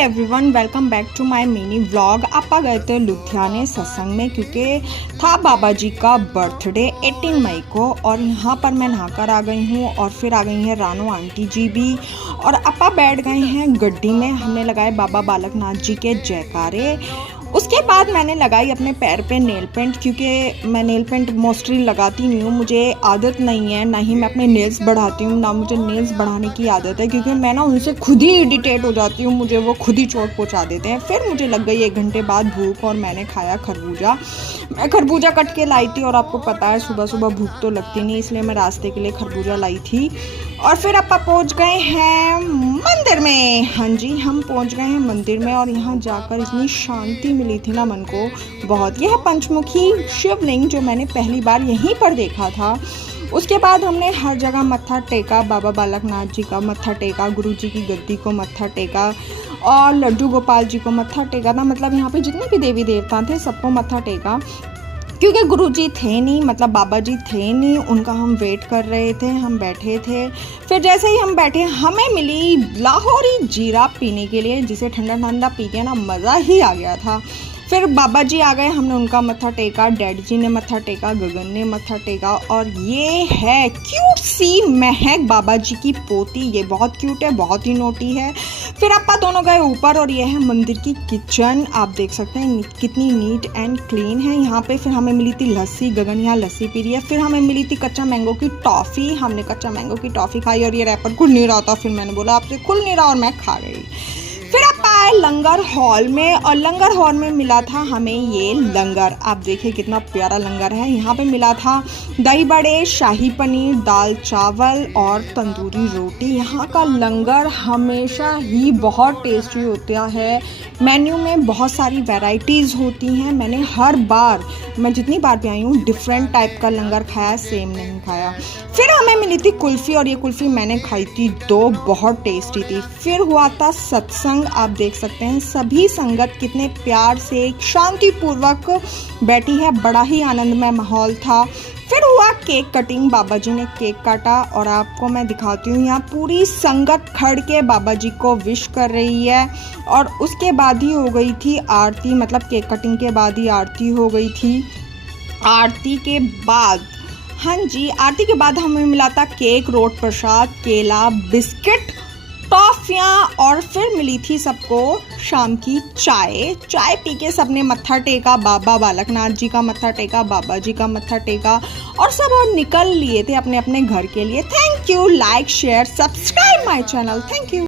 Everyone, welcome back to my mini vlog. आपा गए थे लुधियाने सत्संग में क्योंकि था बाबा जी का बर्थडे 18 मई को। और यहाँ पर मैं नहाकर आ गई हूँ और फिर आ गई हैं रानू आंटी जी भी। और आपा बैठ गए हैं गड्डी में। हमने लगाए बाबा बालक नाथ जी के जयकारे। उसके बाद मैंने लगाई अपने पैर पे नेल पेंट, क्योंकि मैं नेल पेंट मोस्टली लगाती नहीं हूँ, मुझे आदत नहीं है। ना ही मैं अपने नेल्स बढ़ाती हूँ, ना मुझे नेल्स बढ़ाने की आदत है, क्योंकि मैं ना उनसे खुद ही इरिटेट हो जाती हूँ। मुझे वो खुद ही चोट पहुँचा देते हैं। फिर मुझे लग गई 1 घंटे बाद भूख और मैंने खाया खरबूजा। मैं खरबूजा कट के लाई थी और आपको पता है सुबह सुबह भूख तो लगती नहीं, इसलिए मैं रास्ते के लिए खरबूजा लाई थी। और फिर अपा पहुँच गए हैं मंदिर में। हाँ जी, हम पहुँच गए हैं मंदिर में और यहाँ जाकर इतनी शांति मिली थी ना मन को बहुत। यह पंचमुखी शिवलिंग जो मैंने पहली बार यहीं पर देखा था। उसके बाद हमने हर जगह मत्था टेका, बाबा बालक नाथ जी का मत्था टेका, गुरु जी की गद्दी को मत्था टेका और लड्डू गोपाल जी को मत्था टेका था। मतलब यहाँ पे जितने भी देवी देवता थे सबको मत्था टेका, क्योंकि गुरुजी थे नहीं, मतलब बाबा जी थे नहीं, उनका हम वेट कर रहे थे। हम बैठे थे। फिर जैसे ही हम बैठे हमें मिली लाहौरी जीरा पीने के लिए, जिसे ठंडा ठंडा पी के ना मज़ा ही आ गया था। फिर बाबा जी आ गए, हमने उनका मत्था टेका, डैड जी ने मत्था टेका, गगन ने मत्था टेका। और ये है क्यूट सी महक, बाबा जी की पोती। ये बहुत क्यूट है, बहुत ही नोटी है। फिर अपा दोनों गए ऊपर और ये है मंदिर की किचन। आप देख सकते हैं कितनी नीट एंड क्लीन है यहाँ पे। फिर हमें मिली थी लस्सी, गगन यहाँ लस्सी पी रही है। फिर हमें मिली थी कच्चा मैंगो की टॉफ़ी। हमने कच्चा मैंगो की टॉफ़ी खाई और ये रैपर खुल नहीं रहा था। फिर मैंने बोला आपसे खुल नहीं रहा और मैं खा गई। फिर आप आए लंगर हॉल में और लंगर हॉल में मिला था हमें ये लंगर। आप देखिए कितना प्यारा लंगर है। यहाँ पे मिला था दही बड़े, शाही पनीर, दाल चावल और तंदूरी रोटी। यहाँ का लंगर हमेशा ही बहुत टेस्टी होता है। मेन्यू में बहुत सारी वैरायटीज़ होती हैं। मैंने हर बार, मैं जितनी बार भी आई हूँ, डिफरेंट टाइप का लंगर खाया, सेम नहीं खाया। फिर हमें मिली थी कुल्फ़ी और ये कुल्फ़ी मैंने खाई थी 2, बहुत टेस्टी थी। फिर हुआ था सत्संग। आप देख सकते हैं सभी संगत कितने प्यार से शांतिपूर्वक बैठी है, बड़ा ही आनंदमय माहौल था। फिर हुआ केक कटिंग, बाबा जी ने केक काटा और आपको मैं दिखाती हूँ। यहाँ पूरी संगत खड़ के बाबा जी को विश कर रही है। और उसके बाद ही हो गई थी आरती, मतलब केक कटिंग के बाद ही आरती हो गई थी। आरती के बाद, हाँ जी, आरती के बाद हमें मिला था केक, रोट प्रसाद, केला, बिस्किट, टॉफियाँ और फिर मिली थी सबको शाम की चाय। चाय पी के सबने मत्था टेका, बाबा बालक नाथ जी का मत्था टेका, बाबा जी का मत्था टेका और सब और निकल लिए थे अपने अपने घर के लिए। Thank you. Like, share, subscribe my channel. Thank you.